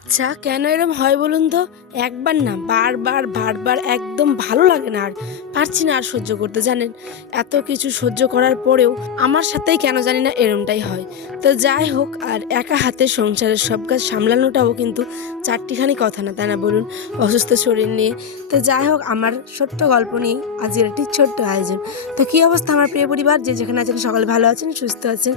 আচ্ছা কেন এরম হয় বলুন তো? একবার না, বারবার বারবার একদম ভালো লাগে না আর। পারছি না আর সহ্য করতে, জানেন? এত কিছু সহ্য করার পরেও আমার সাথেই কেন জানি না এরমটাই হয়। তো যাই হোক, আর একা হাতে সংসারের সব কাজ সামলানোটাও কিন্তু চারটিখানি কথা না, তাই না বলুন? অসুস্থ শরীর নিয়ে। তো যাই হোক, আমার ছোট্ট গল্প নিয়ে আজকের একটি ছোট্ট আয়োজন। তো কী অবস্থা আমার প্রিয় পরিবার? যে যেখানে আছেন, সকালে ভালো আছেন, সুস্থ আছেন।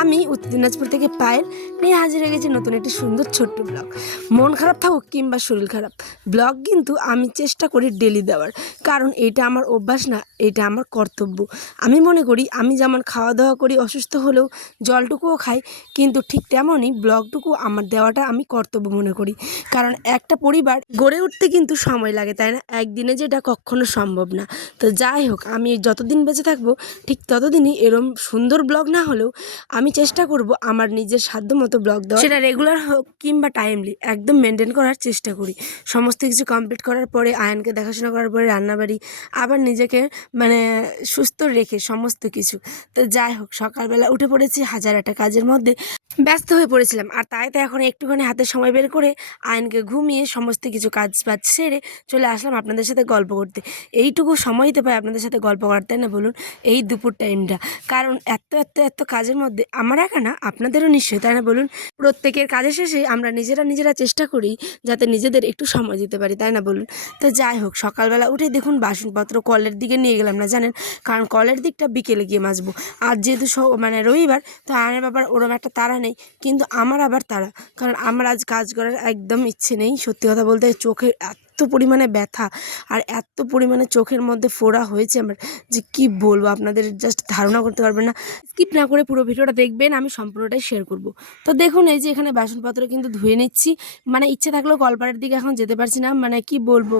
আমি উত্তর দিনাজপুর থেকে পায়েল। নিয়ে হাজির হয়ে গেছি নতুন একটি সুন্দর ছোট্ট ব্লগ। মন খারাপ থাকুক কিংবা শরীর খারাপ, ব্লগ কিন্তু আমি চেষ্টা করি ডেলি দেওয়ার। কারণ এটা আমার অভ্যাস না, এটা আমার কর্তব্য। আমি মনে করি আমি যেমন খাওয়া দাওয়া করি, অসুস্থ হলেও জলটুকুও খাই, কিন্তু ঠিক তেমনই ব্লগটুকু আমার দেওয়াটা আমি কর্তব্য মনে করি। কারণ একটা পরিবার গড়ে উঠতে কিন্তু সময় লাগে, তাই না? একদিনে যেটা কখনো সম্ভব না। তো যাই হোক, আমি যতদিন বেঁচে থাকব, ঠিক ততদিনই এরম সুন্দর ব্লগ না হলেও আমি চেষ্টা করব আমার নিজের সাধ্য মতো ব্লগ দেওয়া সেটা রেগুলার হোক কিংবা টাইমলি একদম মেনটেন করার চেষ্টা করি। সমস্ত কিছু কমপ্লিট করার পরে, আয়নকে দেখাশোনা করার পরে, রান্নাবাড়ি, আবার নিজেকে মানে সুস্থ রেখে সমস্ত কিছু। তো যাই হোক, সকালবেলা উঠে পড়েছি হাজার একটা কাজের মধ্যে। ব্যস্ত হয়ে পড়েছিলাম। আর তাই তো এখন একটুখানি হাতে সময় বের করে আয়নকে ঘুমিয়ে সমস্ত কিছু কাজ বাজ সেরে চলে আসলাম আপনাদের সাথে গল্প করতে। এইটুকু সময় তো পাই আপনাদের সাথে গল্প করতে না বলুন? এই দুপুর টাইমটা কারণ এত এত এত কাজের মধ্যে, আমার একা না, আপনাদেরও নিশ্চয়ই, তাই না বলুন? প্রত্যেকের কাজের শেষে আমরা নিজেরা নিজেরা চেষ্টা করি যাতে নিজেদের একটু সময় দিতে পারি, তাই না বলুন? তো যাই হোক, সকালবেলা উঠে দেখুন বাসনপত্র কলের দিকে নিয়ে গেলাম না, জানেন? কারণ কলের দিকটা বিকেলে গিয়ে মাজবো। আর যেহেতু মানে রবিবার, তো আয়নের বাবার ওরম একটা তারা নেই, কিন্তু আমার আবার তারা কারণ আমার আজ কাজ করার একদম ইচ্ছে নেই, সত্যি কথা বলতে, চোখে এত পরিমাণে ব্যথা আর এত পরিমাণে চোখের মধ্যে ফোড়া হয়েছে আমার, যে কি বলব? আপনাদের জাস্ট ধারণা করতে পারবেন না। স্কিপ না করে পুরো ভিডিওটা দেখবেন, আমি সম্পূর্ণটাই শেয়ার করব। তো দেখুন, এই যে এখানে বাসনপত্র কিন্তু ধুয়ে নিচ্ছি। মানে ইচ্ছে থাকলেও কলপাড়ের দিকে এখন যেতে পারছি না। মানে কি বলব?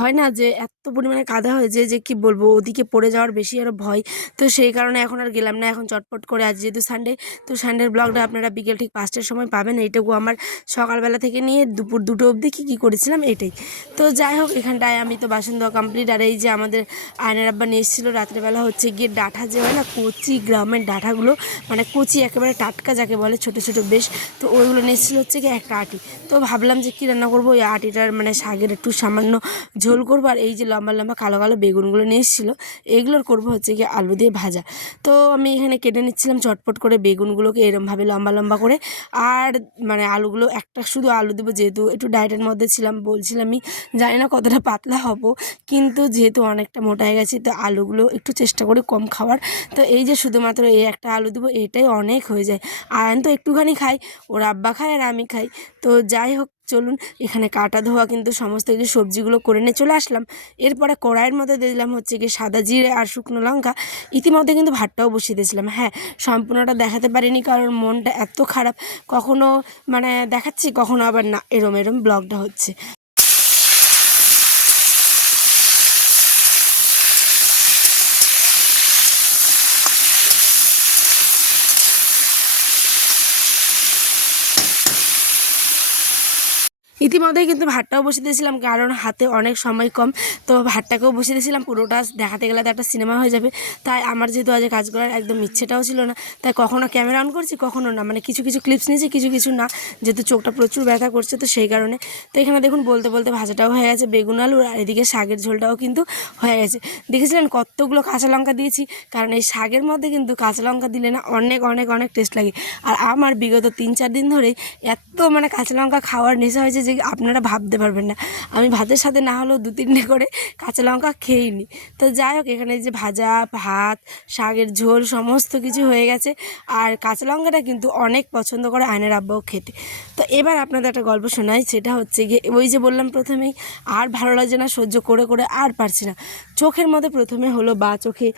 হয় না যে এত পরিমাণে কাদা হয়েছে যে কি বলব? ওদিকে পড়ে যাওয়ার বেশি আরও ভয়। তো সেই কারণে এখন আর গেলাম না। এখন চটপট করে, আজ যেহেতু সানডে তো সানডের ব্লগটা আপনারা বিকেল ঠিক পাঁচটার সময় পাবেন। এইটুকু আমার সকালবেলা থেকে নিয়ে দুপুর দুটো অবধি কী কী করেছিলাম এটাই তো যাই হোক, এখানটায় আমি তো বাসন দেওয়া কমপ্লিট আর এই যে আমাদের আয়নার আব্বা নিয়ে এসেছিল, রাত্রেবেলা হচ্ছে গিয়ে ডাঁঠা যে হয় না, কচি গ্রামের ডাঁটাগুলো মানে কচি একেবারে টাটকা যাকে বলে, ছোট ছোট বেশ, তো ওইগুলো নিয়ে এসেছিল হচ্ছে গিয়ে একটা আটি। তো ভাবলাম যে কী রান্না করব, ওই আটিটার মানে শাকের একটু সামান্য ঝোল করব, আর এই যে লম্বা লম্বা, কালো কালো বেগুনগুলো নিয়ে এসেছিল, এগুলোর করব হচ্ছে গিয়ে আলু দিয়ে ভাজা। তো আমি এখানে কেটে নিচ্ছিলাম চটপট করে বেগুনগুলোকে, এরমভাবে লম্বা লম্বা করে, আর মানে আলুগুলো একটা শুধু আলু দেবো, যেহেতু একটু ডায়েটের মধ্যে ছিলাম, বলছিলামই জানি না কতটা পাতলা হব, কিন্তু যেহেতু অনেকটা মোটা হয়ে গেছি, তো আলুগুলো একটু চেষ্টা করি কম খাওয়ার। তো এই যে শুধুমাত্র এই একটা আলু দেবো, এটাই অনেক হয়ে যায়। আয়ন তো একটুখানি খাই ওর আব্বা খায় আর আমি খাই। তো যাই হোক, চলুন, এখানে কাটা ধোয়া কিন্তু সমস্ত কিছু সবজিগুলো করে নিয়ে চলে আসলাম। এরপরে কড়াইয়ের মধ্যে দিলাম হচ্ছে কি সাদা জিরে আর শুকনো লঙ্কা। ইতিমধ্যে কিন্তু ভাতটাও বসিয়ে দিয়েছিলাম। হ্যাঁ সম্পূর্ণটা দেখাতে পারিনি, কারণ মনটা এত খারাপ। কখনো মানে দেখাচ্ছি, কখনো আবার না, এরম এরম ব্লগটা হচ্ছে। ইতিমধ্যেই কিন্তু ভাতটাও বসিয়ে দিয়েছিলাম, কারণ হাতে অনেক সময় কম। তো ভাতটাকেও বসিয়ে দিয়েছিলাম, পুরোটা দেখাতে গেলে তো একটা সিনেমা হয়ে যাবে। তাই আমার যেহেতু আজ কাজ করার একদম ইচ্ছেটাও ছিল না, তাই কখনো ক্যামেরা অন করছি, কখনো না। মানে কিছু কিছু ক্লিপস নিয়েছি, কিছু কিছু না। যেহেতু চোখটা প্রচুর ব্যথা করছে তো সেই কারণে। তো এখানে দেখুন, বলতে বলতে ভাজাটাও হয়ে গেছে, বেগুন আলু আর এদিকে শাকের ঝোলটাও কিন্তু হয়ে গেছে। দেখেছিলেন কতগুলো কাঁচা লঙ্কা দিয়েছি? কারণ এই শাকের মধ্যে কিন্তু কাঁচা লঙ্কা দিলে না অনেক অনেক অনেক টেস্ট লাগে। আর আমার বিগত তিন, চার দিন ধরে এত মানে কাঁচা লঙ্কা খাওয়ার নেশা হয়েছে যে আপনারা ভাবতে পারবেন না। আমি ভাতের সাথে না হলেও দু তিনটে করে কাঁচা লঙ্কা খেয়েই নি তো যাই হোক, এখানে যে ভাজা, ভাত, শাকের ঝোল সমস্ত কিছু হয়ে গেছে। আর কাঁচা লঙ্কাটা কিন্তু অনেক পছন্দ করে আয়নের আব্বাও খেতে। তো এবার আপনাদের একটা গল্প শোনাই, সেটা হচ্ছে গিয়ে ওই যে বললাম প্রথমেই, আর ভালো লাগছে না সহ্য করে করে আর পারছি না। চোখের মধ্যে প্রথমে হলো বা চোখে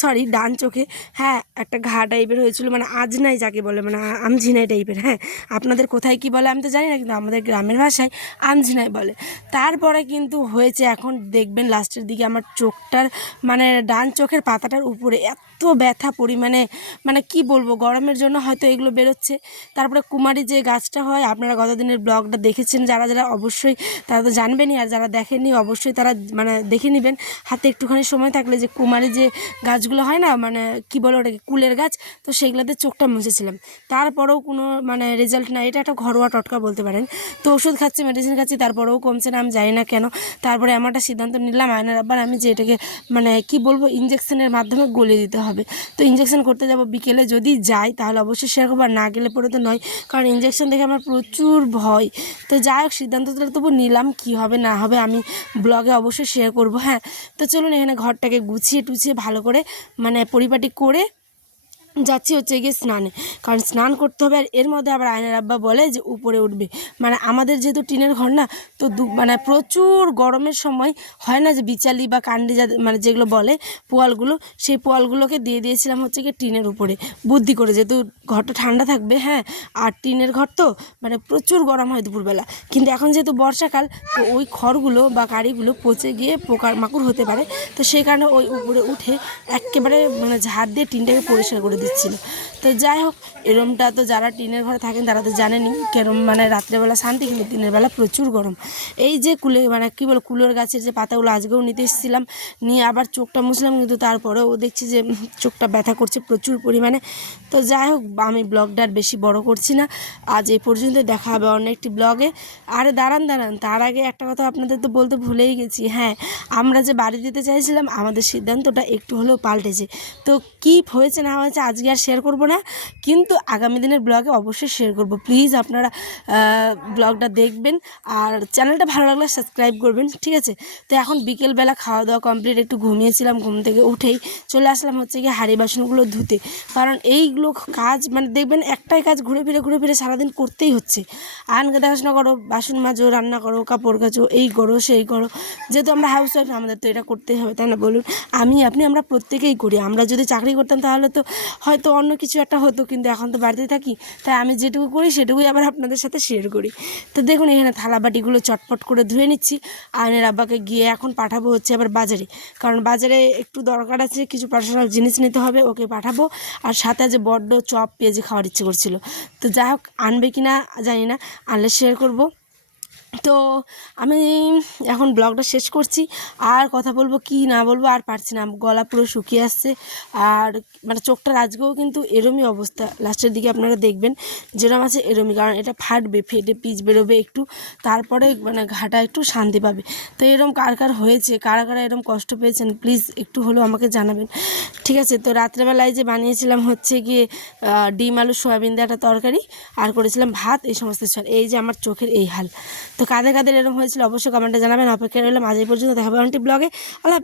সরি ডান চোখে হ্যাঁ একটা ঘা টাইপের হয়েছিল মানে আজ নাই যাকে বলে মানে আমঝিনাই টাইপের হ্যাঁ। আপনাদের কোথায় কি বলে আমি তো জানি না, কিন্তু আমাদের গ্রামের ভাষায় আঞ্জিনাই বলে। তারপরে কিন্তু হয়েছে এখন দেখবেন লাস্টের দিকে আমার চোখটার মানে ডান চোখের পাতাটার উপরে এত ব্যথা পরিমাণে মানে কি বলব, গরমের জন্য হয়তো এগুলো বেরোচ্ছে। তারপরে কুমারী যে গাছটা হয়, আপনারা গতদিনের ব্লগটা দেখেছেন, যারা যারা অবশ্যই তারা তো জানবেনই, আর যারা দেখেননি অবশ্যই তারা মানে দেখে নেবেন। হাতে একটুখানি সময় থাকলে যে কুমারী যে গাছগুলো হয় না মানে কি বলে ওটাকে, কুলের গাছ, তো সেগুলোতে চোখটা মুছেছিলাম। তারপরেও কোনো মানে রেজাল্ট না এটা একটা ঘরোয়া টটকা বলতে পারেন। তো ওষুধ খাচ্ছি মেডিসিন খাচ্ছি, তারপরেও কমছে না, আমি জানি না কেন। তারপরে আমার একটা সিদ্ধান্ত নিলাম, আয়নার আবার আমি যে এটাকে মানে কি বলব ইঞ্জেকশনের মাধ্যমে গলে দিতে হবে। তো ইঞ্জেকশন করতে যাব বিকেলে, যদি যাই তাহলে অবশ্যই করব আর না গেলে পরে তো নয়, কারণ ইঞ্জেকশন দেখে আমার প্রচুর ভয়। তো যাই হোক, সিদ্ধান্তটা তবু নিলাম, কি হবে না হবে আমি ব্লগে অবশ্যই শেয়ার করব হ্যাঁ। তো চলুন এখানে ঘরটাকে গুছিয়ে টুছিয়ে ভালো করে মানে পরিপাটি করে যাচ্ছি হচ্ছে গিয়ে স্নানে। কারণ স্নান করতে হবে আর এর মধ্যে আবার আয়নার আব্বা বলে যে উপরে উঠবে। মানে আমাদের যেহেতু টিনের ঘর না, তো দু মানে প্রচুর গরমের সময় হয় না যে বিচালি বা কান্ডি যা মানে যেগুলো বলে পোয়ালগুলো, সেই পোয়ালগুলোকে দিয়ে দিয়েছিলাম হচ্ছে গিয়ে টিনের উপরে। বুদ্ধি করে যেহেতু ঘরটা ঠান্ডা থাকবে হ্যাঁ আর টিনের ঘর তো মানে প্রচুর গরম হয় দুপুরবেলা। কিন্তু এখন যেহেতু বর্ষাকাল, তো ওই খড়গুলো বা গাড়িগুলো পচে গিয়ে পোকার মাকুড় হতে পারে। তো সেই কারণে ওই উপরে উঠে একেবারে মানে ঝাড় দিয়ে টিনটাকে পরিষ্কার করে দিচ্ছিল। তো যাই হোক এরমটা তো যারা টিনের ঘরে থাকেন তারা তো জানেনই কেরম মানে রাত্রেবেলা শান্তি, কিন্তু দিনের বেলা প্রচুর গরম। এই যে কুলে মানে কী বলো কুলোর গাছের যে পাতাগুলো আজকেও নিতে এসেছিলাম, নিয়ে আবার চোখটা মুছলাম, কিন্তু তারপরেও দেখছি যে চোখটা ব্যথা করছে প্রচুর পরিমাণে। তো যাই হোক, আমি ব্লগটা আর বেশি বড় করছি না। আজ এই পর্যন্ত দেখা হবে অন্য একটি ব্লগে। আরে দাঁড়ান দাঁড়ান, তার আগে একটা কথা আপনাদের তো বলতে ভুলেই গেছি। হ্যাঁ আমরা যে বাড়ি দিতে চাইছিলাম, আমাদের সিদ্ধান্তটা একটু হলেও পাল্টেছে। তো কী হয়েছে না হয়েছে আজকে আর শেয়ার করব না। কিন্তু আগামী দিনের ব্লগে অবশ্যই শেয়ার করব। প্লিজ আপনারা ব্লগটা দেখবেন আর চ্যানেলটা ভালো লাগলে সাবস্ক্রাইব করবেন, ঠিক আছে? তো এখন বিকেলবেলা খাওয়া দাওয়া কমপ্লিট একটু ঘুমিয়েছিলাম, ঘুম থেকে উঠেই চলে আসলাম হচ্ছে গিয়ে হাঁড়ি বাসনগুলো ধুতে। কারণ এইগুলো কাজ মানে দেখবেন একটাই কাজ ঘুরে ফিরে ঘুরে ফিরে সারাদিন করতেই হচ্ছে। আনকে দেখাশোনা করো, বাসন মাজো, রান্না করো, কাপড় কাচো, এই করো, সেই করো। যেহেতু আমরা হাউস ওয়াইফ আমাদের তো এটা করতেই হবে, তাই না বলুন? আমি, আপনি, আমরা প্রত্যেকেই করি। আমরা যদি চাকরি করতাম তাহলে তো হয়তো অন্য কিছু একটা হতো, কিন্তু এখন তো বাড়িতে থাকি, তাই আমি যেটুকু করি সেটুকুই আবার আপনাদের সাথে শেয়ার করি। তো দেখুন, এখানে থালা বাটিগুলো চটপট করে ধুয়ে নিচ্ছি। আয়নের আব্বাকে গিয়ে এখন পাঠাবো হচ্ছে আবার বাজারে। কারণ বাজারে একটু দরকার আছে, কিছু পার্সোনাল জিনিস নিতে হবে, ওকে পাঠাবো। আর সাথে আজ বড্ড চপ পেঁয়াজি খাওয়ার ইচ্ছে করছিল। তো যাই হোক, আনবে কি না জানি না, আনলে শেয়ার করব। তো আমি এখন ব্লগটা শেষ করছি। আর কথা বলব কি না বলব আর পারছি না। গলা পুরো শুকিয়ে আসছে। আর মানে চোখটার আজকেও কিন্তু এরমই অবস্থা। লাস্টের দিকে আপনারা দেখবেন যেরম আছে এরমই। কারণ এটা ফাটবে, ফেটে পিচ বেরোবে একটু। তারপরে মানে ঘাটা একটু শান্তি পাবে। তো এরম কার কার হয়েছে, কারা কারা এরম কষ্ট পেয়েছেন প্লিজ একটু হলেও আমাকে জানাবেন। ঠিক আছে? তো রাত্রেবেলায় যে বানিয়েছিলাম হচ্ছে গিয়ে ডিম, আলু, সয়াবিন দিয়ে একটা তরকারি। আর করেছিলাম ভাত, এই সমস্ত। এই যে আমার চোখের এই হাল। তো কাদের কাদের এরকম হয়েছিল অবশ্যই কমেন্টে জানাবেন। অপেক্ষা রইলাম আজ পর্যন্ত। দেখা হবে ব্লগে আল্লাহ